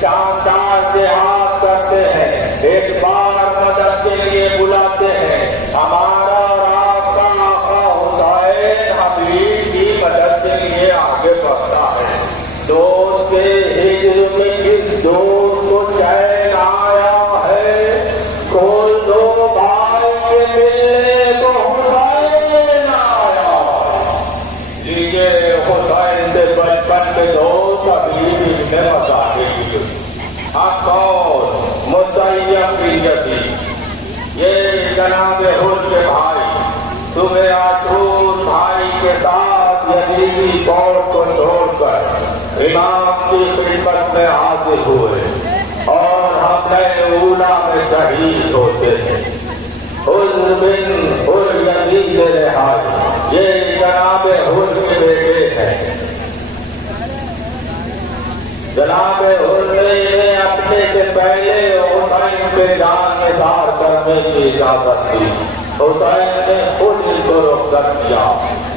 شاندار جہاد کرتے ہیں، ایک بار مدد کے لیے بلاتے ہیں۔ ہمارا اور آپ کا آقا حسین حبیب کی مدد کے لیے آگے بڑھتا ہے۔ دوست کے ہجر میں کس دوست کو چین آیا ہے، کھول دو بھائی کے ملنے کو حسین آیا۔ یہ حسین سے بچپن کے دوست ابھی نے بتاتے کی اکول متعین کی جتی، یہ جناب حر کے بھائی تمہیں آشور بھائی کے ساتھ یزیدی فوج کو چھوڑ کر امام کی خدمت میں حاضر ہوئے اور حملہ اولا میں شہید ہوتے ہیں۔ حر بن حر یزید رہائی، یہ جناب حر کے بیٹے ہیں۔ جناب حر نے اپنے سے پہلے حسین پہ جان نثار کرنے کی اجازت دی۔ حسین نے خود اس کو رخصت کیا،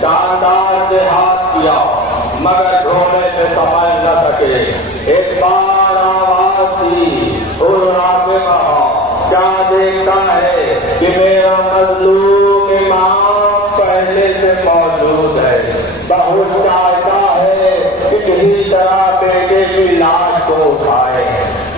شاندار جہاد کیا، مگر ڈھونڈنے میں سمجھ نہ سکے۔ ایک بار آواز دی، حر آگے کہا کیا دیکھتا ہے کہ میرا مظلوم امام پہلے سے موجود ہے، بہت چاہتا ہے کہ کسی طرح بیٹے کی لاش کو اٹھائے۔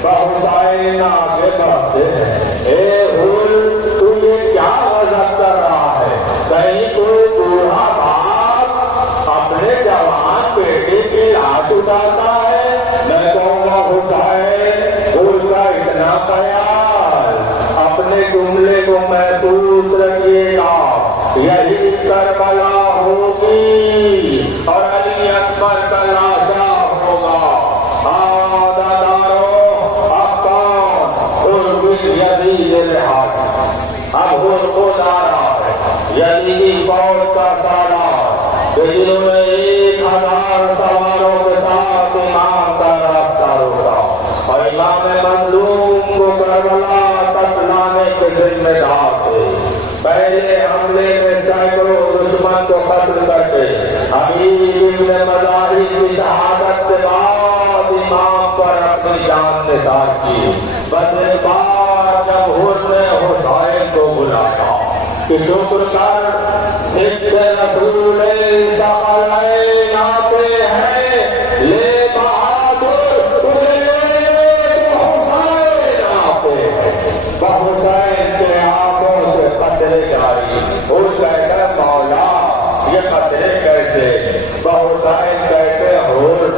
حسین آگے بڑھتے ہیں، اے حر تجھے کیا غضب کر رہا ہے؟ کہیں کوئی بوڑھا باپ اپنے جوان بیٹے کی لاش اٹھاتا ہے؟ میں کہوں گا حسین حر کا اتنا خیال، اپنے جملے کو محفوظ رکھیے گا، یہی کربلا ہوگی اور علی اکبر کا لاشا ہوگا۔ یزید رہائی اب حر کو جا رہا ہے، یزیدی فوج کا سالار جنہوں نے 1000 سواروں کے ساتھ امام کا راستہ روکا اور امام مظلوم کو کربلا تک لانے کے ذمہ دار تھے۔ پہلے حملے میں سینکڑوں دشمن کو قتل کر کے حبیب ابن مظاہر کی شہادت کے بعد امام پر اپنی جان نثار کی۔ بدر بعد جب حر نے حسین کو بلایا کہ شکر کر صدق رسول ثقلین آتے ہیں، لے بہادر تجھے حسین آتے ہیں۔ حسین کے آنکھوں سے قطرے جاری، حر کہتا ہے مولا یہ قطرے کیسے؟ حسین کہتے حر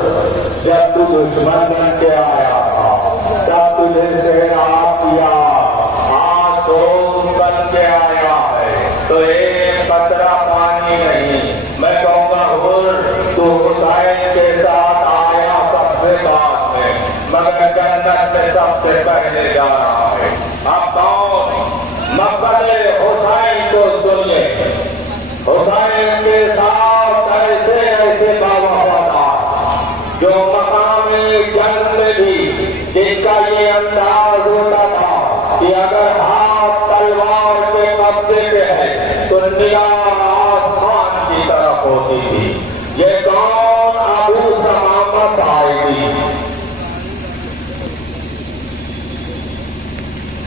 جب تو دشمن بن کے آیا تھا تب تجھے سیراب کیا، آج دوست بن کے آیا ہے تو ایک قطرہ پانی نہیں۔ میں کہوں گا حر تو حسین کے ساتھ آیا سب سے بعد میں، مگر جنت میں سب سے پہلے جا رہا ہے۔ اب کون مقصد حسین کو سنیے، حسین کے ساتھ ایسے ایسے باوفادار جو مقامی جنگ میں بھی جن کا یہ انداز ہوتا تھا کہ اگر ہاتھ تلوار کے قبضے پہ ہے تو نگاہ آسمان کی طرف ہوتی تھی۔ یہ کون؟ ابو ثمامہ صاحبی۔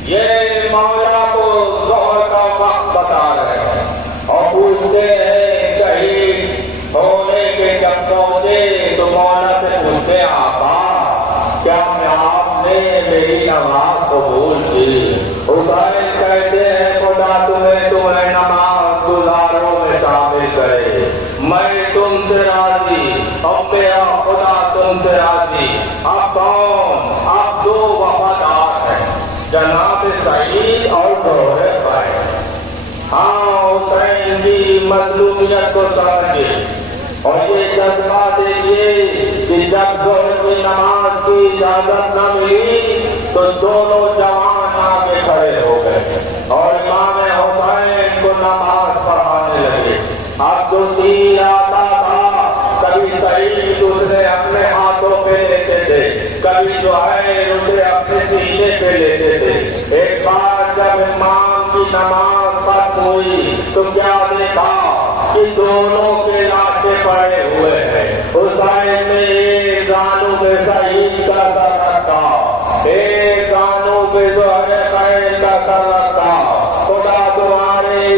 یہ مولا کو ظہر کا وقت بتا رہے ہیں اور پوچھتے ہیں شہید ہونے کے جب پہنچے تو مولا سے پوچھتے آقا کیا آپ نے میری نماز قبول کی؟ حسین کہتے ہیں خدا تمہیں نماز گزاروں میں شامل کرے، میں تم سے راضی اور میرا خدا تم سے راضی۔ اب کون؟ اب دو وفادار ہیں، جناب سعید اور دورے بھائی۔ ہاں حسین کی مظلومیت کو سمجھے اور یہ جذبہ دیکھیے کہ جب ظہر کی نماز کی اجازت نہ ملی تو دونوں جوان آگے کھڑے ہو گئے اور امام حسین کو نماز پڑھانے لگے۔ اب جو تیر آتا تھا کبھی سعید اسے اپنے ہاتھوں پہ لیتے تھے، کبھی جو ہے اسے اپنے سینے پہ لیتے تھے۔ ایک بار جب امام کی نماز ختم ہوئی تو کیا دیکھا کہ دونوں کے لاشیں پڑے ہوئے ہیں۔ حسین نے ایک زانو میں سعید کا